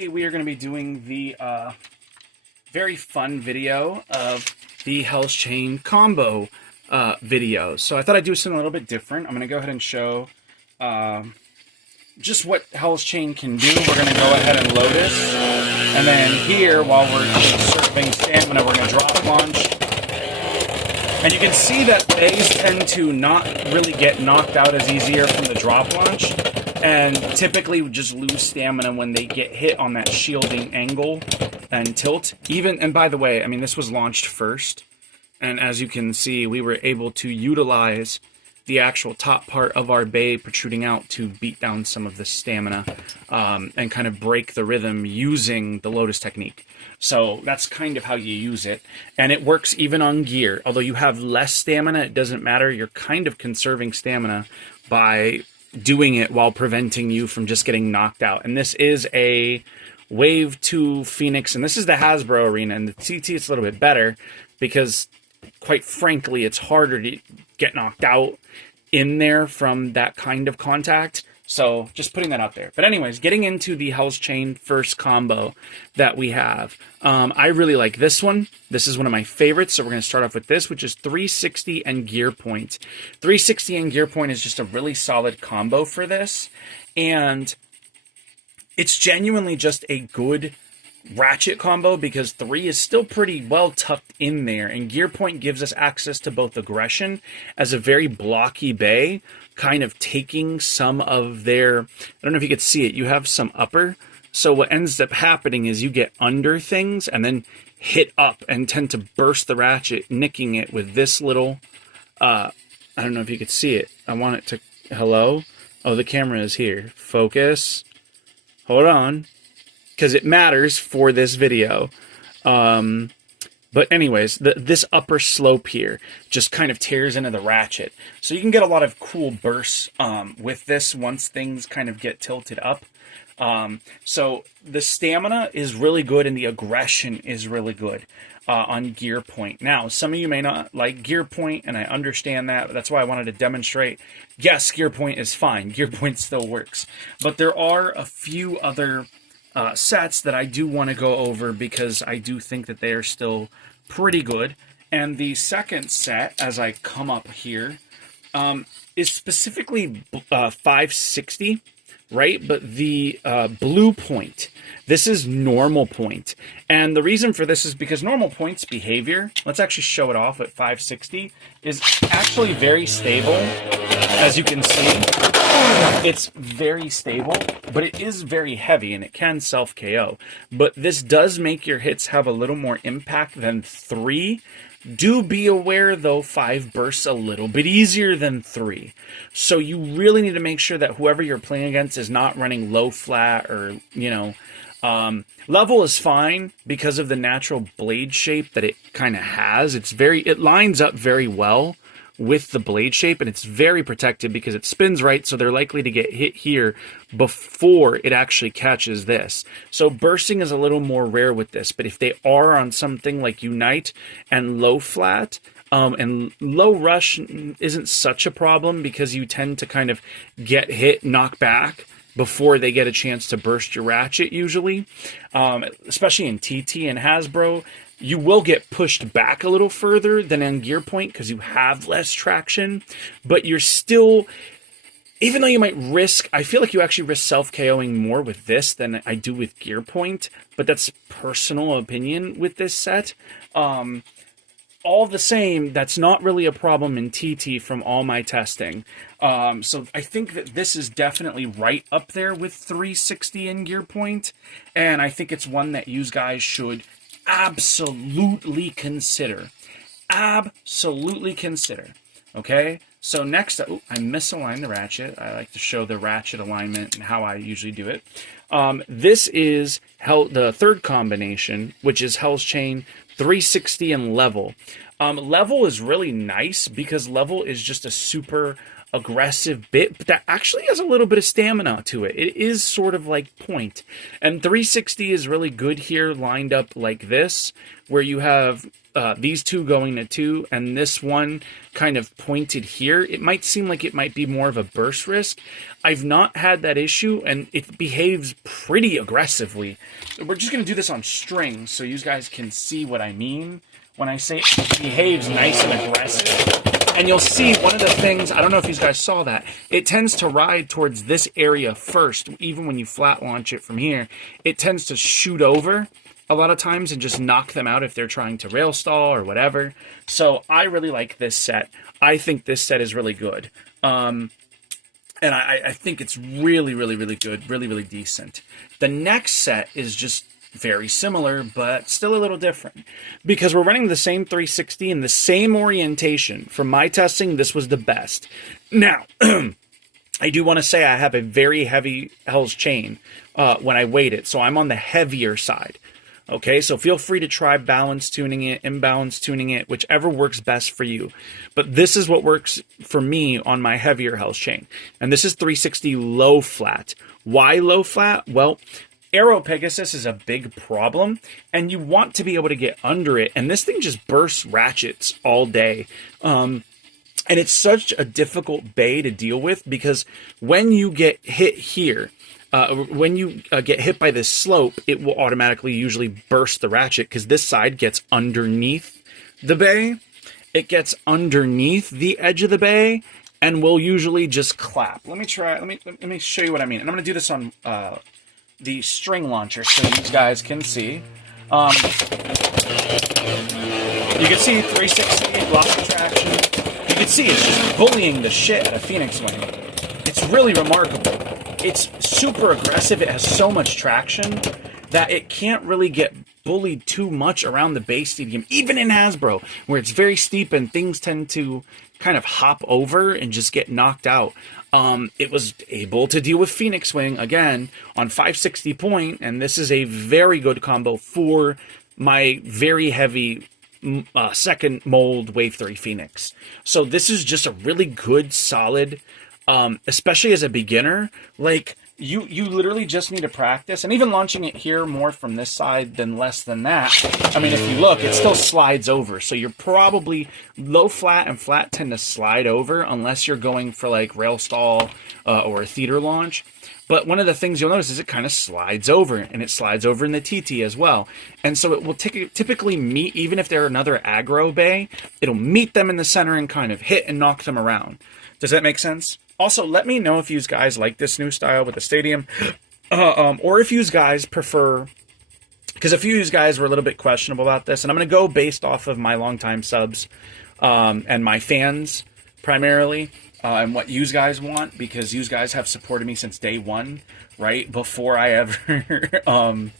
We are going to be doing the very fun video of the Hell's Chain combo video. So I thought I'd do something a little bit different. I'm going to go ahead and show just what Hell's Chain can do. We're going to go ahead and Lotus. And then here, while we're conserving stamina, we're going to drop launch. And you can see that A's tend to not really get knocked out as easier from the drop launch, and typically just lose stamina when they get hit on that shielding angle and tilt. And by the way, I mean, this was launched first, and as you can see, we were able to utilize the actual top part of our bay protruding out to beat down some of the stamina and kind of break the rhythm using the Lotus technique. So that's kind of how you use it. And it works even on gear. Although you have less stamina, it doesn't matter. You're kind of conserving stamina by doing it while preventing you from just getting knocked out. And this is a Wave 2 Phoenix, and this is the Hasbro arena. And the TT is a little bit better because, quite frankly, it's harder to get knocked out in there from that kind of contact. So just putting that out there. But anyways, getting into the Hell's Chain first combo that we have. I really like this one. This is one of my favorites. So we're going to start off with this, which is 360 and Gear Point. 360 and Gear Point is just a really solid combo for this. And it's genuinely just a good ratchet combo because 3 is still pretty well tucked in there, and Gear Point gives us access to both aggression as a very blocky bay, kind of taking some of their, I don't know if you could see it, you have some upper, so what ends up happening is you get under things and then hit up and tend to burst the ratchet, nicking it with this little, I don't know if you could see it, I want it to, hello? Oh, the camera is here, focus, hold on, because it matters for this video. But anyways, this upper slope here just kind of tears into the ratchet. So you can get a lot of cool bursts with this once things kind of get tilted up. So the stamina is really good and the aggression is really good on Gear Point. Now, some of you may not like Gear Point, and I understand that. That's why I wanted to demonstrate. Yes, Gear Point is fine. Gear Point still works. But there are a few other sets that I do want to go over because I do think that they are still pretty good. And the second set, as I come up here, is specifically 560, right? But the blue point, this is normal point. And the reason for this is because normal point's behavior, let's actually show it off at 560, is actually very stable, as you can see. It's very stable, but it is very heavy and it can self-KO. But this does make your hits have a little more impact than 3. Do be aware, though, 5 bursts a little bit easier than 3. So you really need to make sure that whoever you're playing against is not running low flat or, you know, level is fine because of the natural blade shape that it kind of has. It lines up very well with the blade shape, and it's very protected because it spins right, so they're likely to get hit here before it actually catches this. So bursting is a little more rare with this, but if they are on something like Unite and low flat, and low rush isn't such a problem because you tend to kind of get hit, knock back before they get a chance to burst your ratchet usually, especially in TT and Hasbro. You will get pushed back a little further than on Gear Point because you have less traction, but you're still, even though you might risk, I feel like you actually risk self-KOing more with this than I do with Gear Point, but that's personal opinion with this set. All the same, that's not really a problem in TT from all my testing. So I think that this is definitely right up there with 360 and Gear Point, and I think it's one that you guys should absolutely consider. Absolutely consider. Okay? So next, I misaligned the ratchet. I like to show the ratchet alignment and how I usually do it. This is the third combination, which is Hell's Chain 360 and Level. Level is really nice because Level is just a super aggressive bit, but that actually has a little bit of stamina to it. It is sort of like point. And 360 is really good here, lined up like this, where you have these two going to 2, and this one kind of pointed here. It might seem like it might be more of a burst risk. I've not had that issue, and it behaves pretty aggressively. We're just going to do this on strings so you guys can see what I mean when I say it behaves nice and aggressive. And you'll see one of the things, I don't know if you guys saw that, it tends to ride towards this area first. Even when you flat launch it from here, it tends to shoot over a lot of times and just knock them out if they're trying to rail stall or whatever. So I really like this set. I think this set is really good. And I think it's really, really, really good, really, really decent. The next set is just very similar, but still a little different, because we're running the same 360 and the same orientation. From my testing, this was the best. Now, I do want to say I have a very heavy Hell's Chain when I weight it, so I'm on the heavier side. Okay, so feel free to try balance tuning it, imbalance tuning it, whichever works best for you. But this is what works for me on my heavier Hell's Chain. And this is 360 low flat. Why low flat? Well, Aero Pegasus is a big problem, and you want to be able to get under it. And this thing just bursts ratchets all day. And it's such a difficult bay to deal with, because when you get hit here, when you get hit by this slope, it will automatically usually burst the ratchet, because this side gets underneath the bay. It gets underneath the edge of the bay and will usually just clap. Let me show you what I mean. And I'm going to do this on the string launcher so you guys can see. You can see 360, lots of traction. You can see it's just bullying the shit out of Phoenix Wing. It's really remarkable. It's super aggressive. It has so much traction that it can't really get bullied too much around the base stadium, even in Hasbro, where it's very steep and things tend to kind of hop over and just get knocked out. It was able to deal with Phoenix Wing, again, on 560 point, and this is a very good combo for my very heavy second mold Wave 3 Phoenix. So this is just a really good, solid, especially as a beginner. Like, you literally just need to practice, and even launching it here more from this side than less than that. I mean, if you look, it still slides over, so you're probably low flat and flat tend to slide over unless you're going for like rail stall or a theater launch. But one of the things you'll notice is it kind of slides over, and it slides over in the TT as well. And so it will typically meet, even if they're another aggro bay, it'll meet them in the center and kind of hit and knock them around. Does that make sense? Also, let me know if you guys like this new style with the stadium, or if you guys prefer, because a few of you guys were a little bit questionable about this, and I'm going to go based off of my longtime subs and my fans primarily, and what you guys want, because you guys have supported me since day one, right? Before I ever,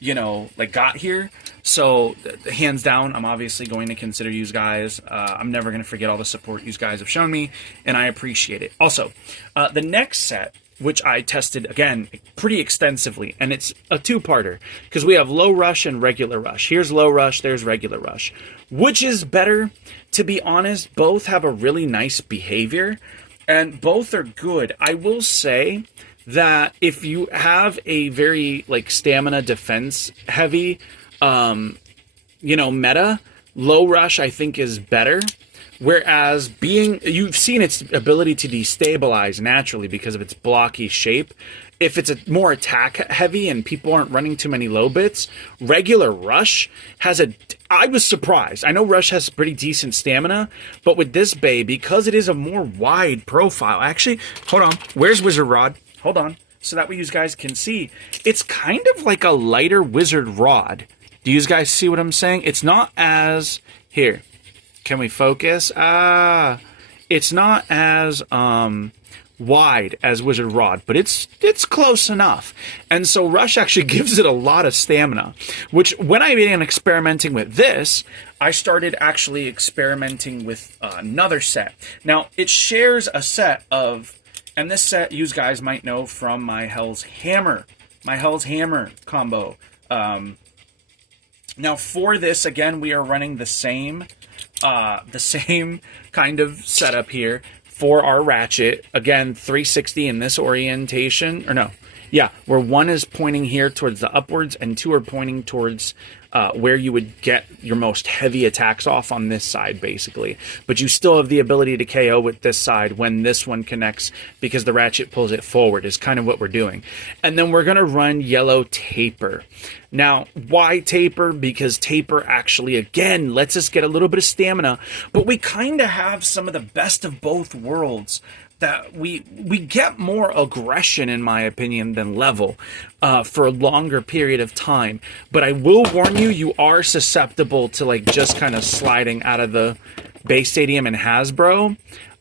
you know, like got here. So hands down, I'm obviously going to consider you guys. I'm never going to forget all the support you guys have shown me, and I appreciate it. Also, the next set, which I tested, again, pretty extensively, and it's a two-parter, because we have low rush and regular rush. Here's low rush, there's regular rush. Which is better? To be honest, both have a really nice behavior, and both are good. I will say that if you have a very like stamina defense heavy you know, meta, low rush I think is better, whereas you've seen its ability to destabilize naturally because of its blocky shape. If it's a more attack heavy and people aren't running too many low bits, regular rush has I was surprised. I know rush has pretty decent stamina, but with this bay, because it is a more wide profile, actually, hold on, where's Wizard Rod? Hold on, so that way you guys can see. It's kind of like a lighter Wizard Rod. Do you guys see what I'm saying? It's not as... Here. Can we focus? It's not as wide as Wizard Rod, but it's close enough. And so Rush actually gives it a lot of stamina, which when I began experimenting with this, I started actually experimenting with another set. Now, it shares a set of... And this set you guys might know from my Hell's Hammer combo. Now for this, again, we are running the same kind of setup here. for our ratchet. Again, 360 in this orientation, or no, yeah, where one is pointing here towards the upwards and two are pointing towards where you would get your most heavy attacks off on this side, basically. But you still have the ability to KO with this side when this one connects, because the ratchet pulls it forward, is kind of what we're doing. And then we're going to run yellow taper. Now, why taper? Because taper actually, again, lets us get a little bit of stamina, but we kind of have some of the best of both worlds. That we get more aggression, in my opinion, than level for a longer period of time. But I will warn you, you are susceptible to like just kind of sliding out of the base stadium in Hasbro.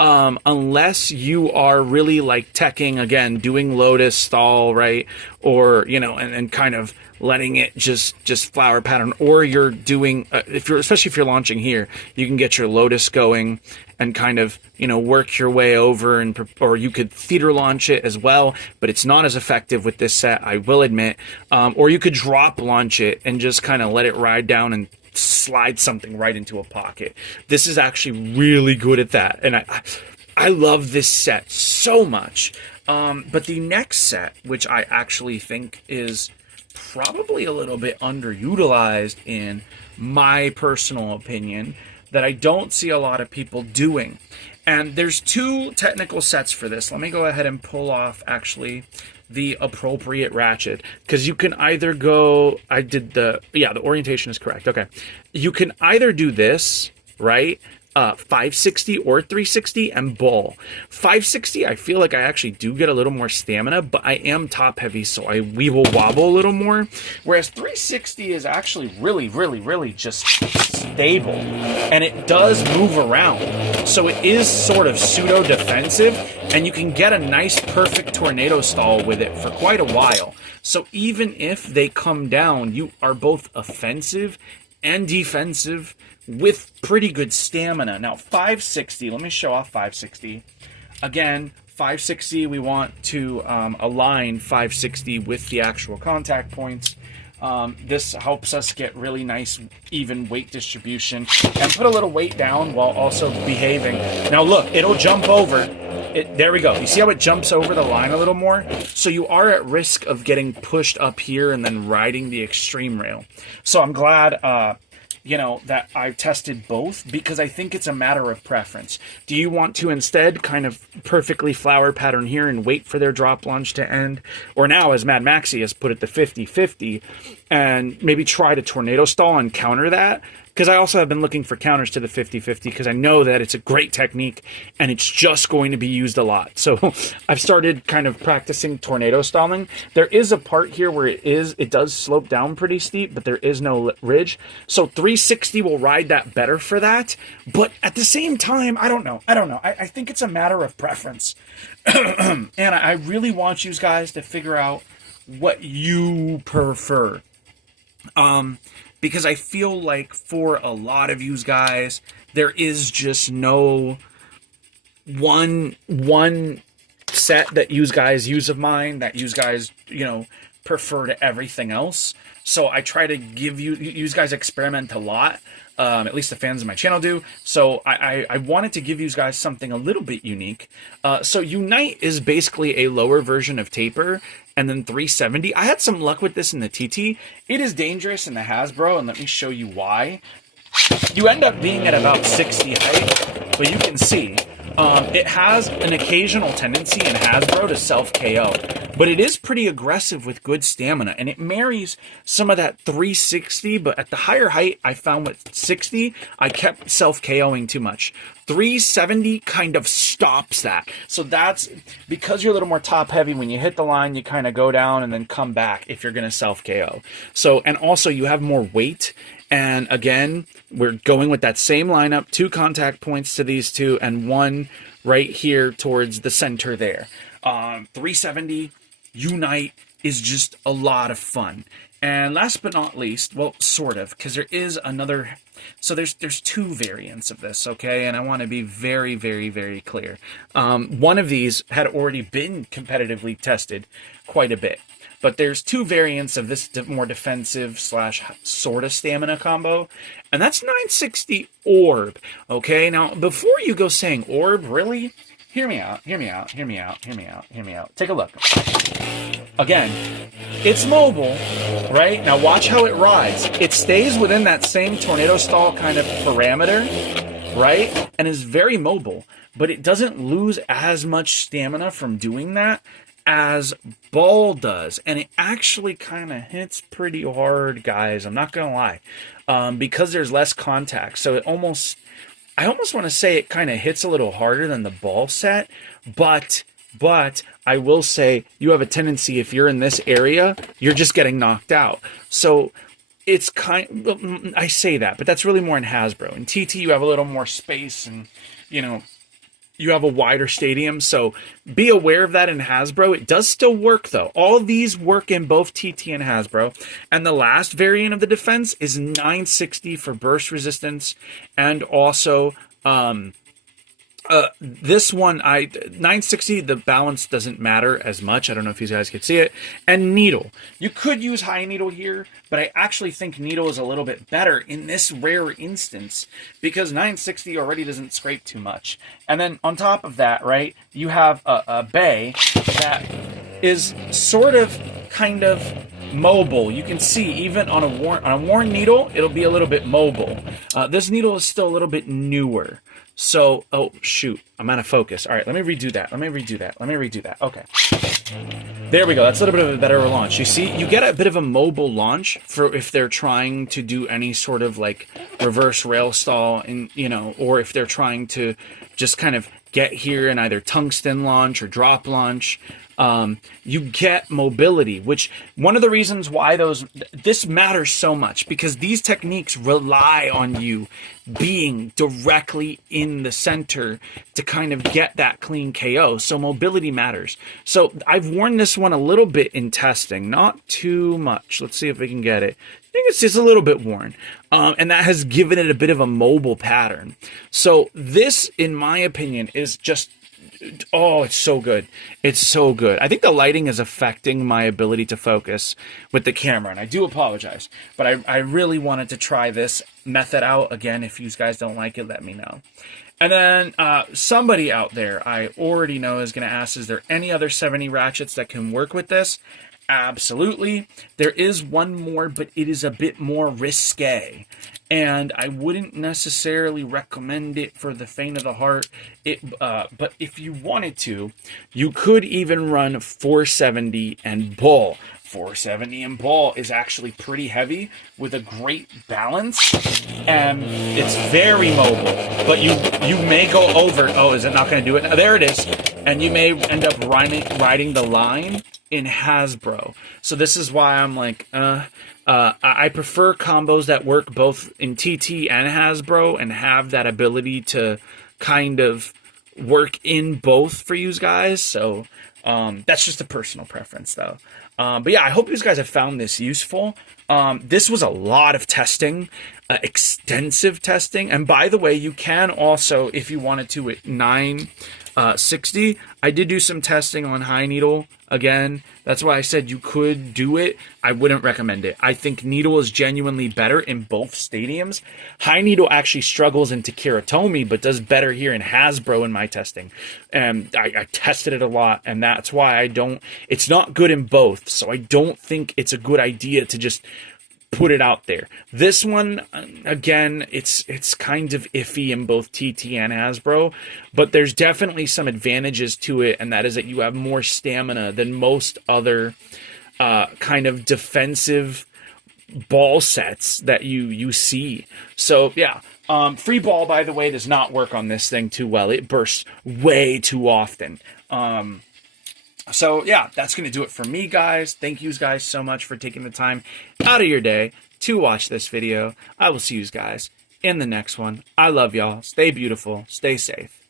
Unless you are really like teching, again, doing Lotus stall, right? Or, you know, and kind of letting it just flower pattern, or you're doing, especially if you're launching here, you can get your Lotus going and kind of, you know, work your way over, and or you could theater launch it as well, but it's not as effective with this set, I will admit. Or you could drop launch it and just kind of let it ride down and slide something right into a pocket. This is actually really good at that, and I love this set so much. But the next set, which I actually think is probably a little bit underutilized in my personal opinion, that I don't see a lot of people doing. And there's two technical sets for this. Let me go ahead and pull off actually the appropriate ratchet, because you can either go, the orientation is correct. Okay. You can either do this, right? 560 or 360 and ball. 560, I feel like I actually do get a little more stamina, but I am top heavy, so we will wobble a little more. Whereas 360 is actually really just stable, and it does move around. So it is sort of pseudo defensive, and you can get a nice perfect tornado stall with it for quite a while. So even if they come down, you are both offensive and defensive with pretty good stamina. Now 560, let me show off 560. Again, 560, we want to align 560 with the actual contact points. This helps us get really nice even weight distribution and put a little weight down while also behaving. Now look, it'll jump over. There we go. You see how it jumps over the line a little more? So you are at risk of getting pushed up here and then riding the extreme rail. So I'm glad that I've tested both, because I think it's a matter of preference. Do you want to instead kind of perfectly flower pattern here and wait for their drop launch to end? Or now, as Mad Maxi has put it, the 50-50, and maybe try to tornado stall and counter that? Because I also have been looking for counters to the 50-50, because I know that it's a great technique and it's just going to be used a lot. So I've started kind of practicing tornado stalling. There is a part here where it does slope down pretty steep, but there is no ridge. So 360 will ride that better for that. But at the same time, I don't know. I think it's a matter of preference. And I really want you guys to figure out what you prefer. Because I feel like for a lot of you guys, there is just no one set that you guys use of mine that you guys, prefer to everything else. So I try to give you guys experiment a lot. At least the fans of my channel do. So I wanted to give you guys something a little bit unique. So Unite is basically a lower version of Taper, and then 370. I had some luck with this in the TT. It is dangerous in the Hasbro, and let me show you why. You end up being at about 60 height, but you can see it has an occasional tendency in Hasbro to self-KO, but it is pretty aggressive with good stamina, and it marries some of that 360, but at the higher height, I found with 60, I kept self-KOing too much. 370 kind of stops that. So that's because you're a little more top heavy. When you hit the line, you kind of go down and then come back if you're going to self KO. So, and also you have more weight. And again, we're going with that same lineup, 2 contact points to these two and 1 right here towards the center there. 370 Unite is just a lot of fun. And last but not least, well, sort of, because there is another. So there's 2 variants of this, okay? And I want to be very, very, very clear. One of these had already been competitively tested quite a bit. But there's 2 variants of this more defensive / sort of stamina combo. And that's 960 Orb, okay? Now, before you go saying, Orb, really? hear me out, hear me out, hear me out, hear me out, hear me out. Take a look. Again, it's mobile, right? Now watch how it rides. It stays within that same tornado stall kind of parameter, right? And is very mobile, but it doesn't lose as much stamina from doing that as ball does. And it actually kind of hits pretty hard, guys. I'm not going to lie. Because there's less contact. So it almost, I almost want to say it kind of hits a little harder than the ball set, but I will say you have a tendency, if you're in this area, you're just getting knocked out. So it's I say that, but that's really more in Hasbro. In TT, you have a little more space and, you know, you have a wider stadium. So be aware of that in Hasbro. It does still work though. All of these work in both TT and Hasbro. And the last variant of the defense is 960 for burst resistance, and also this one, 960, the balance doesn't matter as much. I don't know if you guys could see it. And needle. You could use high needle here, but I actually think needle is a little bit better in this rare instance because 960 already doesn't scrape too much. And then on top of that, right, you have a bay that is sort of kind of mobile. You can see even on a worn needle, it'll be a little bit mobile. This needle is still a little bit newer. So, oh, shoot. I'm out of focus. All right, let me redo that. Okay. There we go. That's a little bit of a better launch. You see, you get a bit of a mobile launch for if they're trying to do any sort of like reverse rail stall, and you know, or if they're trying to just kind of get here and either tungsten launch or drop launch. You get mobility, which one of the reasons why this matters so much, because these techniques rely on you being directly in the center to kind of get that clean KO. So mobility matters. So I've worn this one a little bit in testing, not too much. Let's see if we can get it. I think it's just a little bit worn. And that has given it a bit of a mobile pattern. So this, in my opinion, is just, oh, it's so good. It's so good. I think the lighting is affecting my ability to focus with the camera, and I do apologize. But I really wanted to try this method out. Again, if you guys don't like it, let me know. And then somebody out there I already know is going to ask, is there any other 70 ratchets that can work with this? Absolutely. There is one more, but it is a bit more risque. And I wouldn't necessarily recommend it for the faint of the heart. But if you wanted to, you could even run 470 and ball. 470 and ball is actually pretty heavy with a great balance, and it's very mobile. But you may go over. Oh, is it not going to do it? There it is. And you may end up riding the line in Hasbro. So this is why I'm like, I prefer combos that work both in TT and Hasbro and have that ability to kind of work in both for you guys. So that's just a personal preference, though. But yeah, I hope you guys have found this useful. This was a lot of testing, extensive testing. And by the way, you can also, if you wanted to, at 960, I did do some testing on high needle. Again, that's why I said you could do it. I wouldn't recommend it. I think needle is genuinely better in both stadiums. High needle actually struggles into Takara, but does better here in Hasbro in my testing. And I tested it a lot, and that's why it's not good in both. So I don't think it's a good idea to just put it out there. This one, again, it's kind of iffy in both TT and Hasbro, but there's definitely some advantages to it, and that is that you have more stamina than most other kind of defensive ball sets that you see. So yeah, free ball, by the way, does not work on this thing too well. It bursts way too often. So yeah, that's going to do it for me, guys. Thank you guys so much for taking the time out of your day to watch this video. I will see you guys in the next one. I love y'all. Stay beautiful. Stay safe.